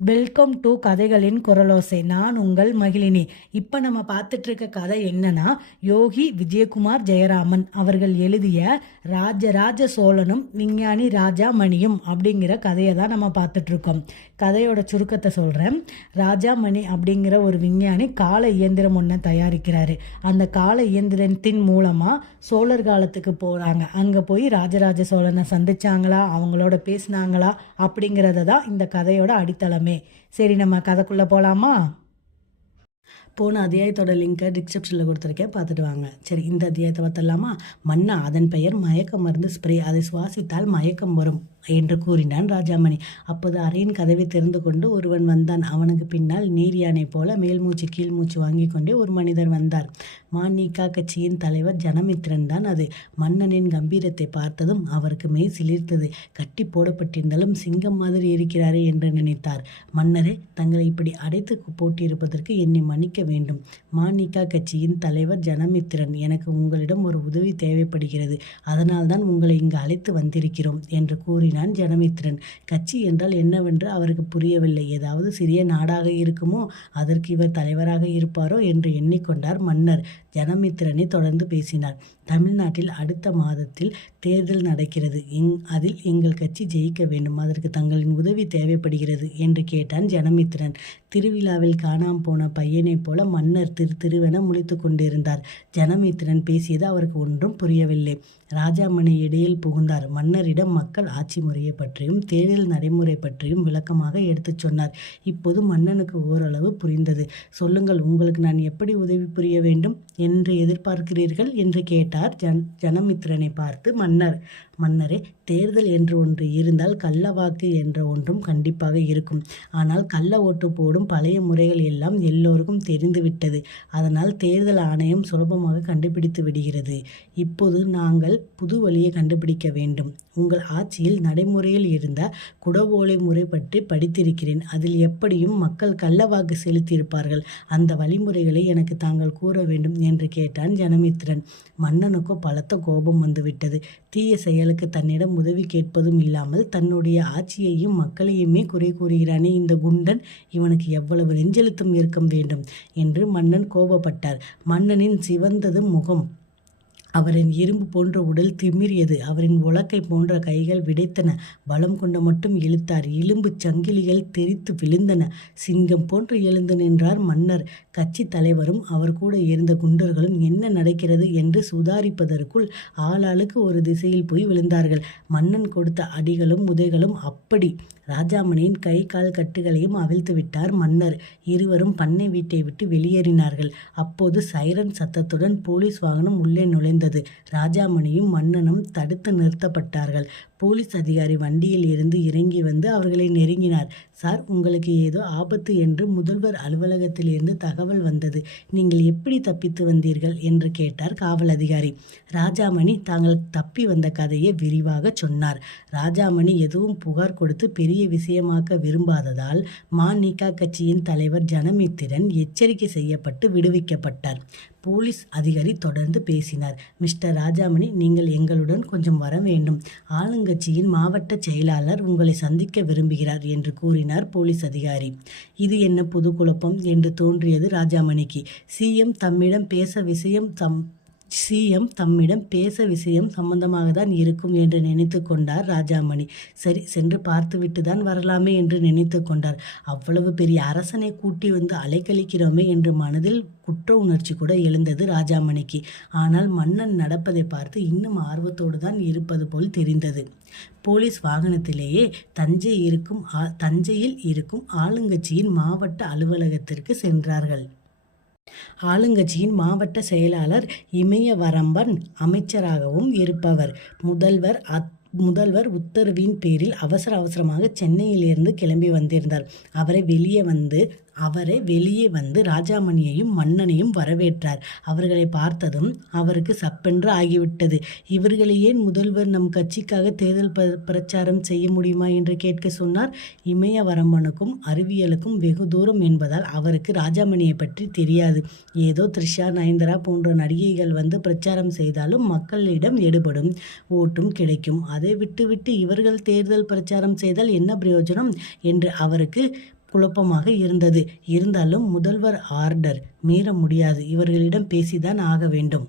Welcome to கதைகளின் குரலோசை. நான் உங்கள் மகிழினி. இப்போ நம்ம பார்த்துட்டு இருக்க கதை என்னன்னா, யோகி விஜயகுமார் ஜெயராமன் அவர்கள் எழுதிய ராஜராஜ சோழனும் விஞ்ஞானி ராஜாமணியும் அப்படிங்கிற கதையை தான் நம்ம பார்த்துட்டு இருக்கோம். கதையோட சுருக்கத்தை சொல்கிறேன். ராஜாமணி அப்படிங்கிற ஒரு விஞ்ஞானி கால இயந்திரம் ஒன்று தயாரிக்கிறாரு. அந்த கால இயந்திரத்தின் மூலமாக சோழர் காலத்துக்கு போகிறாங்க. அங்கே போய் ராஜராஜ சோழனை சந்திச்சாங்களா, அவங்களோட பேசினாங்களா அப்படிங்கிறத தான் இந்த கதையோட அடித்தளமே. சரி, நம்ம கதைக்குள்ளே போகலாமா? போன அத்தியாயத்தோட லிங்கை டிஸ்கிரிப்ஷனில் கொடுத்துருக்கேன், பார்த்துட்டு வாங்க. சரி, இந்த அத்தியாயத்தை பார்த்தலாமா? மன்னா, அதன் பெயர் மயக்க மருந்து ஸ்ப்ரே. அதை சுவாசித்தால் மயக்கம் வரும் என்று கூறினான் ராஜாமணி. அப்போது அறையின் கதவை திறந்து கொண்டு ஒருவன் வந்தான். அவனுக்கு பின்னால் நீர் யானை போல மேல்மூச்சு கீழ்மூச்சு வாங்கி கொண்டே ஒரு மனிதர் வந்தார். மாநீகா கட்சியின் தலைவர் ஜனமித்திரன் தான் அது. மன்னனின் கம்பீரத்தை பார்த்ததும் அவருக்கு மெய் சிலிர்த்தது. கட்டி போடப்பட்டிருந்தாலும் சிங்கம் மாதிரி இருக்கிறாரே என்று நினைத்தார். மன்னரே, தங்களை இப்படி அடைத்து போட்டியிருப்பதற்கு என்னை மன்னிக்க வேண்டும். மாநீகா கட்சியின் தலைவர் ஜனமித்திரன், எனக்கு உங்களிடம் ஒரு உதவி தேவைப்படுகிறது. அதனால்தான் உங்களை இங்கு அழைத்து வந்திருக்கிறோம் என்று கூறினான் ஜனமித்திரன். கட்சி என்றால் என்னவென்று அவருக்கு புரியவில்லை. ஏதாவது சிறிய நாடாக இருக்குமோ, அதற்கு இவர் தலைவராக இருப்பாரோ என்று எண்ணிக்கொண்டார் மன்னர். ஜனமித்திரனை தொடர்ந்து பேசினார். தமிழ்நாட்டில் அடுத்த மாதத்தில் தேர்தல் நடக்கிறது. அதில் எங்கள் கட்சி ஜெயிக்க வேண்டும். அதற்கு தங்களின் உதவி தேவைப்படுகிறது என்று கேட்டான் ஜனமித்திரன். திருவிழாவில் காணாமல் போன பையனைப் போல மன்னர் திருவென முழித்து கொண்டிருந்தார். ஜனமித்திரன் பேசியது அவருக்கு ஒன்றும் புரியவில்லை. ராஜாமணி இடையில் புகுந்தார். மன்னரிடம் மக்கள் ஆட்சி முறையை பற்றியும் தேர்தல் நடைமுறை பற்றியும் விளக்கமாக எடுத்துச் சொன்னார். இப்போது மன்னனுக்கு ஓரளவு புரிந்தது. சொல்லுங்கள், உங்களுக்கு நான் எப்படி உதவி புரிய வேண்டும் என்று எதிர்பார்க்கிறீர்கள் என்று கேட்டார் ஜனமித்திரனை பார்த்து மன்னர். மன்னரே, தேர்தல் என்று ஒன்று இருந்தால் கள்ள வாக்கு என்ற ஒன்றும் கண்டிப்பாக இருக்கும். ஆனால் கள்ள ஓட்டு போடும் பழைய முறைகள் எல்லாம் எல்லோருக்கும் தெரிந்துவிட்டது. அதனால் தேர்தல் ஆணையம் சுலபமாக கண்டுபிடித்து விடுகிறது. இப்போது நாங்கள் புது வழியை கண்டுபிடிக்க வேண்டும். உங்கள் ஆட்சியில் நடைமுறையில் இருந்த குடவோலை முறை பற்றி படித்திருக்கிறேன். அதில் எப்படியும் மக்கள் கள்ள வாக்கு செலுத்தியிருப்பார்கள். அந்த வழிமுறைகளை எனக்கு தாங்கள் கூற வேண்டும் என்று கேட்டான் ஜனமித்திரன். மன்னனுக்கோ பலத்த கோபம் வந்துவிட்டது. தீய செயலுக்கு தன்னிடம் உதவி கேட்பதும் இல்லாமல் தன்னுடைய ஆட்சியையும் மக்களையுமே குறை கூறுகிறானே இந்த குண்டன், இவனுக்கு எவ்வளவு நெஞ்செழுத்தம் இருக்க வேண்டும் என்று மன்னன் கோபப்பட்டார். மன்னனின் சிவந்தது முகம், அவரின் இரும்பு போன்ற உடல் திமிரியது. அவரின் உலக்கை போன்ற கைகள் விடைத்தன. பலம் கொண்ட மட்டும் இழுத்தார். எலும்பு சங்கிலிகள் தெரித்து விழுந்தன. சிங்கம் போன்று எழுந்து நின்றார் மன்னர். கட்சி தலைவரும் அவர் கூட இருந்த குண்டர்களும் என்ன நடக்கிறது என்று சுதாரிப்பதற்குள் ஆளாளுக்கு ஒரு திசையில் போய் விழுந்தார்கள். மன்னன் கொடுத்த அடிகளும் உதைகளும் அப்படி. ராஜாமணியின் கை கால் கட்டுகளையும் அவிழ்த்து விட்டார் மன்னர். இருவரும் பண்ணை வீட்டை விட்டு வெளியேறினார்கள். அப்போது சைரன் சத்தத்துடன் போலீஸ் வாகனம் உள்ளே நுழைந்தது. ராஜாமணியும் மன்னனும் தடுத்து நிறுத்தப்பட்டார்கள். போலீஸ் அதிகாரி வண்டியில் இருந்து இறங்கி வந்து அவர்களை நெருங்கினார். சார், உங்களுக்கு ஏதோ ஆபத்து என்று முதல்வர் அலுவலகத்தில் இருந்து தகவல் வந்தது. நீங்கள் எப்படி தப்பித்து வந்தீர்கள் என்று கேட்டார் காவல் அதிகாரி. ராஜாமணி தாங்கள் தப்பி வந்த கதையை விரிவாக சொன்னார். ராஜாமணி எதுவும் புகார் கொடுத்து பெரிய விஷயமாக்க விரும்பாததால் மாநீகா கட்சியின் தலைவர் ஜனமித்திரன் எச்சரிக்கை செய்யப்பட்டு விடுவிக்கப்பட்டார். போலீஸ் அதிகாரி தொடர்ந்து பேசினார். மிஸ்டர் ராஜாமணி, நீங்கள் எங்களுடன் கொஞ்சம் வர வேண்டும். ஆளுங்கட்சியின் மாவட்ட செயலாளர் உங்களை சந்திக்க விரும்புகிறார் என்று கூறினார் போலீஸ் அதிகாரி. இது என்ன புது குழப்பம் என்று தோன்றியது ராஜாமணிக்கு. சிஎம் தம்மிடம் பேச விஷயம் சம்பந்தமாக தான் இருக்கும் என்று நினைத்து கொண்டார் ராஜாமணி. சரி, சென்று பார்த்துவிட்டு தான் வரலாமே என்று நினைத்து கொண்டார். அவ்வளவு பெரிய அரசனை கூட்டி வந்து அலைக்கழிக்கிறோமே என்று மனதில் குற்ற உணர்ச்சி கூட எழுந்தது ராஜாமணிக்கு. ஆனால் மன்னன் நடப்பதை பார்த்து இன்னும் ஆர்வத்தோடு தான் இருப்பது போல் தெரிந்தது. போலீஸ் வாகனத்திலேயே தஞ்சையில் இருக்கும் ஆளுங்கட்சியின் மாவட்ட அலுவலகத்திற்கு சென்றார்கள். ஆளுங்கட்சியின் மாவட்ட செயலாளர் இமயவரம்பன் அமைச்சராகவும் இருப்பவர். முதல்வர் உத்தரவின் பேரில் அவசரமாக சென்னையிலிருந்து கிளம்பி வந்திருந்தார். அவரை வெளியே வந்து ராஜாமணியையும் மன்னனையும் வரவேற்றார். அவர்களை பார்த்ததும் அவருக்கு சப்பென்று ஆகிவிட்டது. இவர்களை ஏன் முதல்வர் நம் கட்சிக்காக தேர்தல் பிரச்சாரம் செய்ய முடியுமா என்று கேட்க சொன்னார். இமயவரம்பனுக்கும் அறிவியலுக்கும் வெகு தூரம் என்பதால் அவருக்கு ராஜாமணியை பற்றி தெரியாது. ஏதோ த்ரிஷா, நயன்தாரா போன்ற நடிகைகள் வந்து பிரச்சாரம் செய்தாலும் மக்களிடம் எடுபடும், ஓட்டும் கிடைக்கும். அதை விட்டுவிட்டு இவர்கள் தேர்தல் பிரச்சாரம் செய்தால் என்ன பிரயோஜனம் என்று அவருக்கு குழப்பமாக இருந்தது. இருந்தாலும் முதல்வர் ஆர்டர் மீற முடியாது. இவர்களிடம் பேசிதான் ஆக வேண்டும்.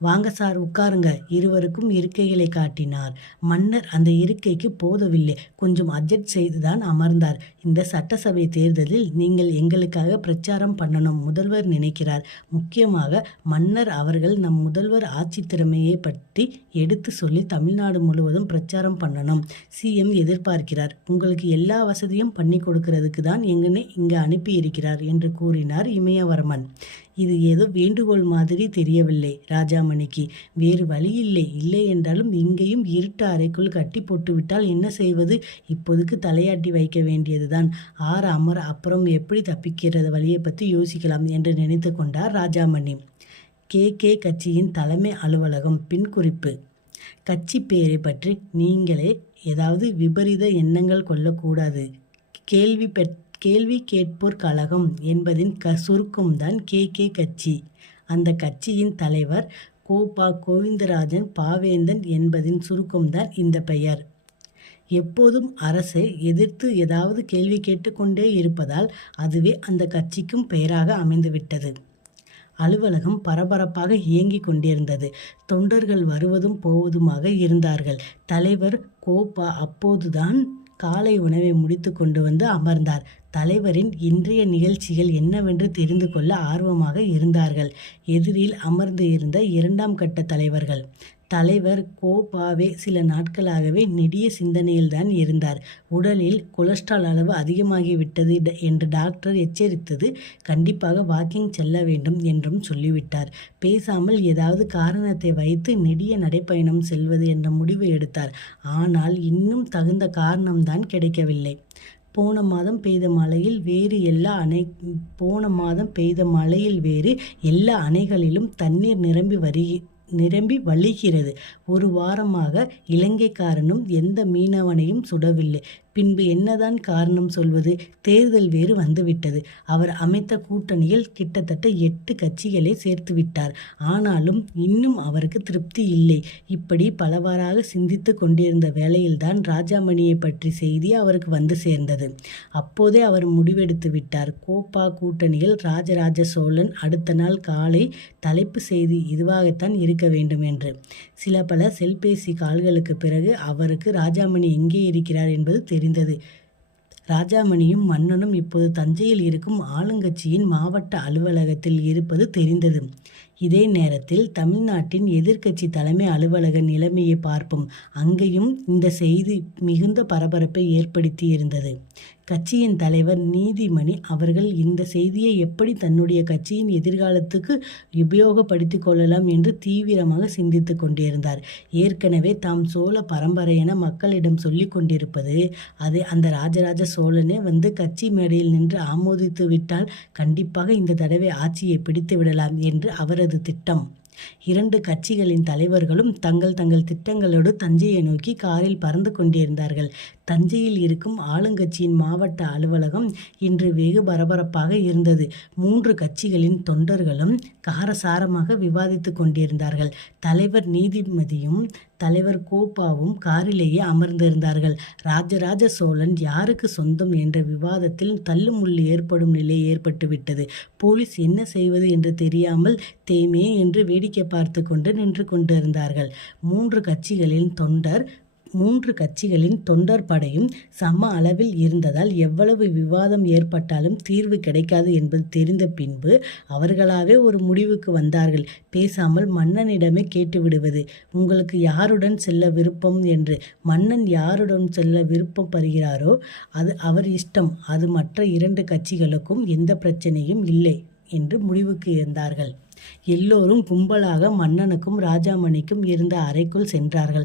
வாங்க சார், உட்காருங்க. இருவருக்கும் இருக்கைகளை காட்டினார். மன்னர் அந்த இருக்கைக்கு போதவில்லை. கொஞ்சம் அட்ஜஸ்ட் செய்துதான் அமர்ந்தார். இந்த சட்டசபை தேர்தலில் நீங்கள் எங்களுக்காக பிரச்சாரம் பண்ணணும் முதல்வர் நினைக்கிறார். முக்கியமாக மன்னர் அவர்கள் நம் முதல்வர் ஆட்சி திறமையை பற்றி எடுத்து சொல்லி தமிழ்நாடு முழுவதும் பிரச்சாரம் பண்ணணும். சிஎம் எதிர்பார்க்கிறார். உங்களுக்கு எல்லா வசதியும் பண்ணி கொடுக்கறதுக்கு தான் எங்கனை இங்கு அனுப்பி இருக்கிறார் என்று கூறினார் இமயவர்மன். இது ஏதோ வேண்டுகோள் மாதிரி தெரியவில்லை ராஜாமணிக்கு. வேறு வழியில்லை. இல்லை என்றாலும் இங்கேயும் இருட்டு அறைக்குள் கட்டி போட்டுவிட்டால் என்ன செய்வது? இப்போதுக்கு தலையாட்டி வைக்க வேண்டியதுதான். அமர அப்புறம் எப்படி தப்பிக்கிறது வழியை பற்றி யோசிக்கலாம் என்று நினைத்து கொண்டார் ராஜாமணி. கே கட்சியின் தலைமை அலுவலகம். பின் குறிப்பு: கட்சி பெயரை பற்றி நீங்களே ஏதாவது விபரீத எண்ணங்கள் கொள்ளக்கூடாது. கேள்வி கேட்போர் கழகம் என்பதின் சுருக்கம்தான் கே கட்சி. அந்த கட்சியின் தலைவர் கோவிந்தராஜன் பாவேந்தன் என்பதின் சுருக்கம்தான் இந்த பெயர். எப்போதும் அரசை எதிர்த்து ஏதாவது கேள்வி கேட்டுக்கொண்டே இருப்பதால் அதுவே அந்த கட்சிக்கும் பெயராக அமைந்துவிட்டது. அலுவலகம் பரபரப்பாக இயங்கிக் கொண்டிருந்தது. தொண்டர்கள் வருவதும் போவதுமாக இருந்தார்கள். தலைவர் அப்போதுதான் காலை உணவை முடித்து கொண்டு வந்து அமர்ந்தார். தலைவரின் இன்றைய நிகழ்ச்சிகள் என்னவென்று தெரிந்து கொள்ள ஆர்வமாக இருந்தார்கள். எதிரில் அமர்ந்து இருந்த 2ஆம் கட்ட தலைவர்கள். தலைவர் சில நாட்களாகவே நெடிய சிந்தனையில்தான் இருந்தார். உடலில் கொலஸ்ட்ரால் அளவு அதிகமாகிவிட்டது என்று டாக்டர் எச்சரித்தது. கண்டிப்பாக வாக்கிங் செல்ல வேண்டும் என்றும் சொல்லிவிட்டார். பேசாமல் ஏதாவது காரணத்தை வைத்து நெடிய நடைப்பயணம் செல்வது என்ற முடிவு எடுத்தார். ஆனால் இன்னும் தகுந்த காரணம்தான் கிடைக்கவில்லை. போன மாதம் பெய்த மழையில் வேறு எல்லா அணைகளிலும் தண்ணீர் நிரம்பி வழிகிறது. ஒரு வாரமாக இலங்கைக்காரனும் எந்த மீனவனையும் சுடவில்லை. பின்பு என்னதான் காரணம் சொல்வது? தேர்தல் வேறு வந்துவிட்டது. அவர் அமைத்த கூட்டணியில் கிட்டத்தட்ட 8 கட்சிகளை சேர்த்து விட்டார். ஆனாலும் இன்னும் அவருக்கு திருப்தி இல்லை. இப்படி பலவாறாக சிந்தித்து கொண்டிருந்த வேளையில்தான் ராஜாமணியை பற்றி செய்தி அவருக்கு வந்து சேர்ந்தது. அப்போதே அவர் முடிவெடுத்து விட்டார். கூட்டணியில் ராஜராஜ சோழன். அடுத்த நாள் காலை தலைப்பு செய்தி இதுவாகத்தான் இருக்க வேண்டும் என்று. சில பல செல்பேசி கால்களுக்கு பிறகு அவருக்கு ராஜாமணி எங்கே இருக்கிறார் என்பது தெரிந்தது. ராஜாமணியும் மன்னனும் இப்போது தஞ்சையில் இருக்கும் ஆளுங்கட்சியின் மாவட்ட அலுவலகத்தில் இருப்பது தெரிந்தது. இதே நேரத்தில் தமிழ்நாட்டின் எதிர்க்கட்சி தலைமை அலுவலக நிலைமையை பார்ப்போம். அங்கேயும் இந்த செய்தி மிகுந்த பரபரப்பை ஏற்படுத்தி இருந்தது. கட்சியின் தலைவர் நீதிமணி அவர்கள் இந்த செய்தியை எப்படி தன்னுடைய கட்சியின் எதிர்காலத்துக்கு உபயோகப்படுத்திக் கொள்ளலாம் என்று தீவிரமாக சிந்தித்து கொண்டிருந்தார். ஏற்கனவே தாம் சோழ பரம்பரை என மக்களிடம் சொல்லி கொண்டிருப்பது அதை அந்த ராஜராஜ சோழனே வந்து கட்சி மேடையில் நின்று ஆமோதித்து விட்டால் கண்டிப்பாக இந்த தடவை ஆட்சியை பிடித்து விடலாம் என்று அவரது திட்டம். 2 கட்சிகளின் தலைவர்களும் தங்கள் திட்டங்களோடு தஞ்சையை நோக்கி காரில் பறந்து கொண்டிருந்தார்கள். தஞ்சையில் இருக்கும் ஆளுங்கட்சியின் மாவட்ட அலுவலகம் இன்று வெகு பரபரப்பாக இருந்தது. 3 கட்சிகளின் தொண்டர்களும் காரசாரமாக விவாதித்து கொண்டிருந்தார்கள். தலைவர் நீதிமதியும் தலைவர் கோப்பாவும் காரிலேயே அமர்ந்திருந்தார்கள். ராஜராஜ சோழன் யாருக்கு சொந்தம் என்ற விவாதத்தில் தள்ளுமுள்ளு ஏற்படும் நிலை ஏற்பட்டுவிட்டது. போலீஸ் என்ன செய்வது என்று தெரியாமல் தேமே என்று வேடிக்கை பார்த்து கொண்டு நின்று கொண்டிருந்தார்கள். 3 கட்சிகளின் தொண்டர் படையும் சம அளவில் இருந்ததால் எவ்வளவு விவாதம் ஏற்பட்டாலும் தீர்வு கிடைக்காது என்பது தெரிந்த பின்பு அவர்களாவே ஒரு முடிவுக்கு வந்தார்கள். பேசாமல் மன்னனிடமே கேட்டுவிடுவது. உங்களுக்கு யாருடன் செல்ல விருப்பம் என்று. மன்னன் யாருடன் செல்ல விருப்பம் படுகிறாரோ அது அவர் இஷ்டம். அது மற்ற 2 கட்சிகளுக்கும் எந்த பிரச்சனையும் இல்லை என்று முடிவுக்கு இருந்தார்கள். எல்லோரும் கும்பலாக மன்னனுக்கும் ராஜாமணிக்கும் இருந்த அறைக்குள் சென்றார்கள்.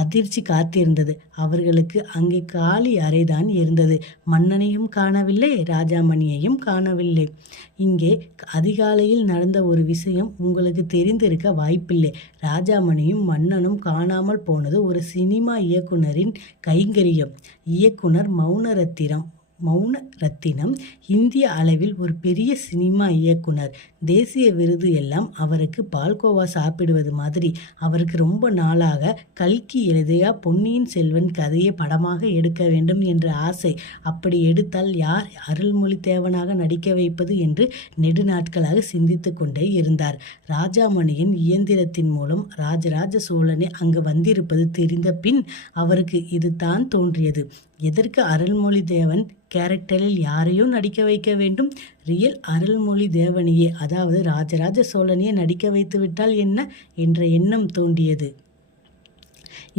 அதிர்ச்சி காத்திருந்தது. அவர்களுக்கு அங்கே காலி அறைதான் இருந்தது. மன்னனையும் காணவில்லை, ராஜாமணியையும் காணவில்லை. இங்கே அதிகாலையில் நடந்த ஒரு விஷயம் உங்களுக்கு தெரிந்திருக்க வாய்ப்பில்லை. ராஜாமணியும் மன்னனும் காணாமல் போனது ஒரு சினிமா இயக்குனரின் கைங்கரியம். இயக்குனர் மௌன ரத்தினம் இந்திய அளவில் ஒரு பெரிய சினிமா இயக்குனர். தேசிய விருது எல்லாம் அவருக்கு பால்கோவா சாப்பிடுவது மாதிரி. அவருக்கு ரொம்ப நாளாக கல்கி எழுதிய பொன்னியின் செல்வன் கதையை படமாக எடுக்க வேண்டும் என்ற ஆசை. அப்படி எடுத்தால் யார் அருள்மொழித்தேவனாக நடிக்க வைப்பது என்று நெடுநாட்களாக சிந்தித்து கொண்டே இருந்தார். ராஜாமணியின் இயந்திரத்தின் மூலம் ராஜராஜ சோழனே அங்கு வந்திருப்பது தெரிந்த பின் அவருக்கு இது தான் தோன்றியது. எதற்கு அருள்மொழித்தேவன் கேரக்டரில் யாரையோ நடிக்க வைக்க வேண்டும்? ரியல் அருள்மொழித்தேவனையே, அதாவது ராஜராஜ சோழனையே நடிக்க வைத்து விட்டால் என்ன என்ற எண்ணம் தோன்றியது.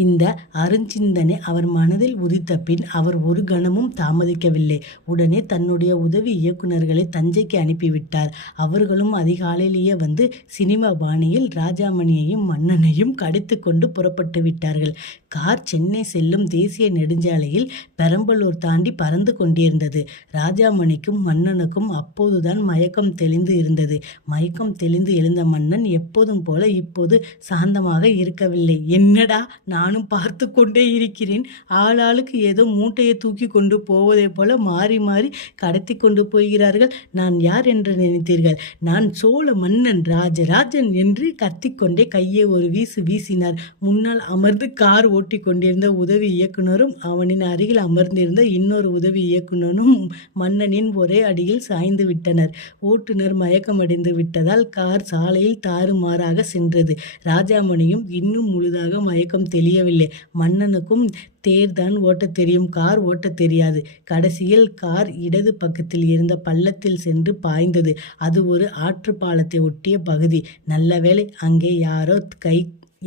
இந்த அருஞ்சிந்தனை அவர் மனதில் உதித்த பின் அவர் ஒரு கணமும் தாமதிக்கவில்லை. உடனே தன்னுடைய உதவி இயக்குநர்களை தஞ்சைக்கு அனுப்பிவிட்டார். அவர்களும் அதிகாலையிலேயே வந்து சினிமா பாணியில் ராஜாமணியையும் மன்னனையும் கடத்தி கொண்டு புறப்பட்டு விட்டார்கள். கார் சென்னை செல்லும் தேசிய நெடுஞ்சாலையில் பெரம்பலூர் தாண்டி பறந்து கொண்டிருந்தது. ராஜாமணிக்கும் மன்னனுக்கும் அப்போதுதான் மயக்கம் தெளிந்து இருந்தது. மயக்கம் தெளிந்து எழுந்த மன்னன் எப்போதும் போல இப்போது சாந்தமாக இருக்கவில்லை. என்னடா, நானும் பார்த்து கொண்டே இருக்கிறேன். ஆளாளுக்கு ஏதோ மூட்டையை தூக்கி கொண்டு போவதை போல மாறி மாறி கடத்தி கொண்டு போகிறார்கள். நான் யார் என்று நினைத்தீர்கள்? நான் சோழ மன்னன் ராஜராஜன் என்று கத்திக்கொண்டே கையை ஒரு வீசினார். முன்னால் அமர்ந்து கார் ஓட்டி கொண்டிருந்த உதவி இயக்குனரும் அவனின் அருகில் அமர்ந்திருந்த இன்னொரு உதவி இயக்குனரும் மன்னனின் ஒரே அடியில் சாய்ந்து விட்டனர். ஓட்டுநர் மயக்கமடைந்து விட்டதால் கார் சாலையில் தாறுமாறாக சென்றது. ராஜாமணியும் இன்னும் முழுதாக மயக்கம் தெரியவில்லை. மன்னனுக்கும் தேர்தான் ஓட்டத் தெரியும், கார் ஓட்டத் தெரியாது. கடைசியில் கார் இடது பக்கத்தில் இருந்த பள்ளத்தில் சென்று பாய்ந்தது. அது ஒரு ஆற்று பாலத்தை ஒட்டிய பகுதி. நல்ல வேளை, அங்கே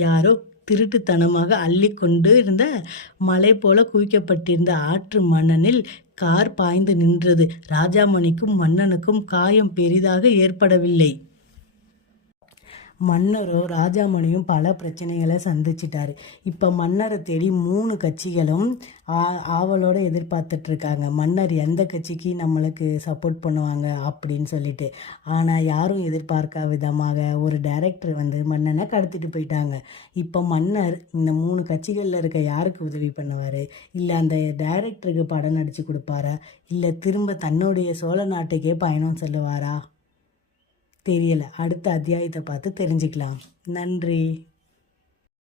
யாரோ திருட்டுத்தனமாக அள்ளி கொண்டு இருந்த மலை போல குவிக்கப்பட்டிருந்த ஆற்று மணலில் கார் பாய்ந்து நின்றது. ராஜாமணிக்கும் மன்னனுக்கும் காயம் பெரிதாக ஏற்படவில்லை. மன்னரோ ராஜாமணியும் பல பிரச்சனைகளை சந்திச்சிட்டாரு. இப்போ மன்னரை தேடி 3 கட்சிகளும் ஆவலோடு எதிர்பார்த்துட்ருக்காங்க. மன்னர் எந்த கட்சிக்கு நம்மளுக்கு சப்போர்ட் பண்ணுவாங்க அப்படின்னு சொல்லிட்டு. ஆனால் யாரும் எதிர்பார்க்காத விதமாக ஒரு டைரக்டர் வந்து மன்னனை கடத்திட்டு போயிட்டாங்க. இப்போ மன்னர் இந்த 3 கட்சிகளில் இருக்க யாருக்கு உதவி பண்ணுவார்? இல்லை அந்த டைரக்டருக்கு படம் நடித்து கொடுப்பாரா? இல்லை திரும்ப தன்னுடைய சோழ நாட்டுக்கே பயணம் செல்லுவாரா? தெரியலை. அடுத்த அத்தியாயத்தை பார்த்து தெரிஞ்சுக்கலாம். நன்றி.